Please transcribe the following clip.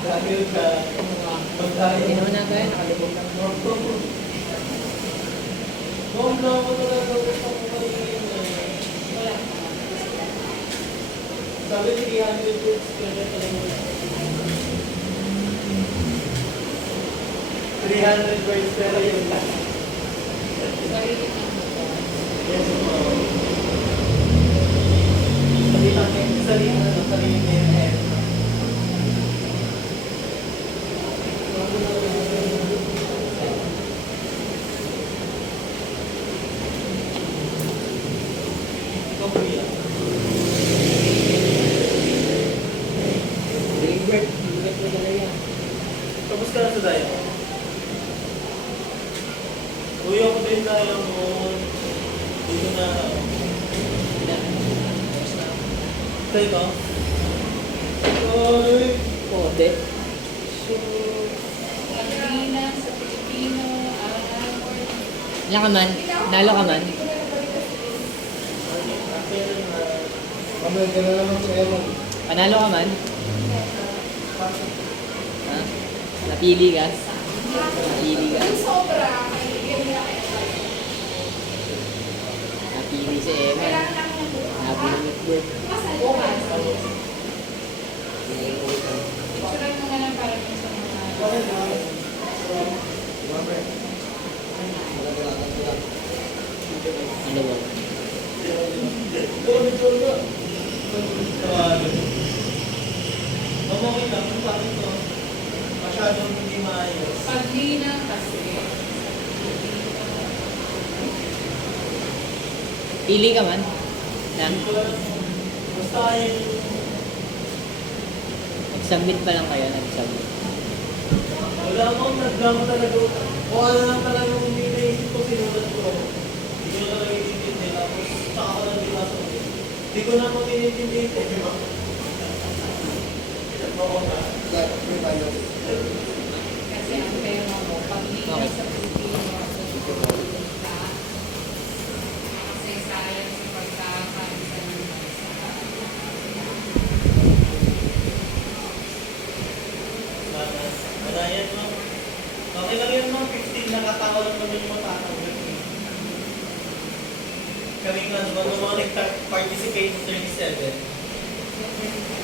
Lagi ka. Hindi naman na kaya, nakalimutan mo. Noong na ako talaga gusto ko kanina. Wala. Sabi 300 words kaya talaga. 300 words pero yun lang. Sarili na mo. Yes, po. Sarili na yun eh. Ikaw po yan. Favorite, favorite mo talaga yan. Tapos ka na sa daya? Uy, ako din daya mo. Dito na ako. Tapos na. Sa ito? Ay! Kote. Pag-ina sa Pilipino, Ilan ka man? Nalo ka man? Mamaya ka na naman sa Ewan. Panalo ka man? Ha? Napili ka? Napili ka? yung sobra, kaibigan nila kaya. Napili si Emma. Kailangan namin ng buka. Napili ni Bert. Bukas. Picturean mo na lang para dun sa mga... Ano ba? Mamawin lang, kung bakit to? Masyadong hindi maayos. Pag-ina kasi. Pili ka man? Na? Basta yung Nag-submit pa lang kayo, nag-submit. wala akong nagdamo talaga. O ano lang talaga yung hindi naisip ko, sinulat ko. Hindi ko talaga itintindi. Tapos, saka ko lang binasa ko. Hindi ko naman tinitindi. Oo nga. Kasi ang tema mo, pag-ina Okay. sa Pilipino, kasi sayang sa pagkakaisa ng Wala yan, ma'am. Okay lang yan, ma'am. 15 na katao lang naman yung matatawag. Kami nga naman, mga nag-participate 37.